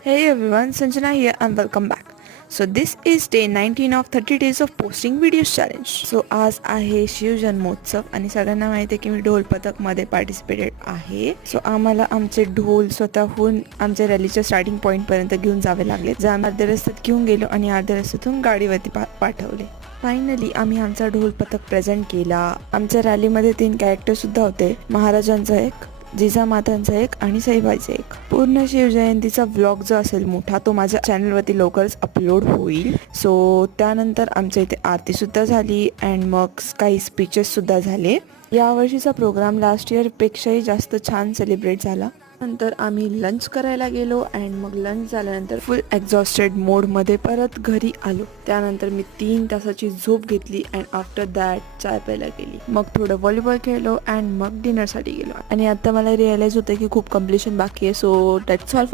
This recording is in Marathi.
Hey everyone, Sanjana here and welcome back. So this is day 19 of 30 days of posting videos challenge. So आज आहे शिव जन्मोत्सव आणि सगळ्यांना माहिती आहे की मी ढोल पथक मध्ये पार्टिसिपेटेड आहे. सो आम्हाला आमचे ढोल स्वतःहून आमच्या रॅलीच्या स्टार्टिंग पॉइंट पर्यंत घेऊन जावे लागले. जे आम्ही अर्ध्या रस्त्यात घेऊन गेलो आणि अर्ध्या रस्त्यातून गाडीवरती पाठवले. फायनली आम्ही आमचा ढोल पथक प्रेझेंट केला. आमच्या रॅलीमध्ये 3 कॅरेक्टर सुद्धा होते. महाराजांचा एक, जिजामातांचा एक आणि सईबाईचा एक. पूर्ण शिवजयंतीचा व्लॉग जो असेल मोठा तो माझ्या चॅनलवरती लवकरच अपलोड होईल. सो त्यानंतर आमच्या इथे आरती सुद्धा झाली अँड मग काही स्पीचेस सुद्धा झाले. यावर्षीचा प्रोग्राम लास्ट इयर पेक्षाही जास्त छान सेलिब्रेट झाला. नंतर आम्ही लंच करायला गेलो अँड मग लंच झाल्यानंतर फुल एक्झॉस्टेड मोडमध्ये परत घरी आलो. त्यानंतर मी 3 तासाची झोप घेतली अँड आफ्टर दॅट चाय प्यायला गेली. मग थोडं व्हॉलीबॉल खेळलो अँड मग डिनरसाठी गेलो. आणि आता मला रिअलाइज होतं की खूप कम्प्लिशन बाकी आहे. So that's all for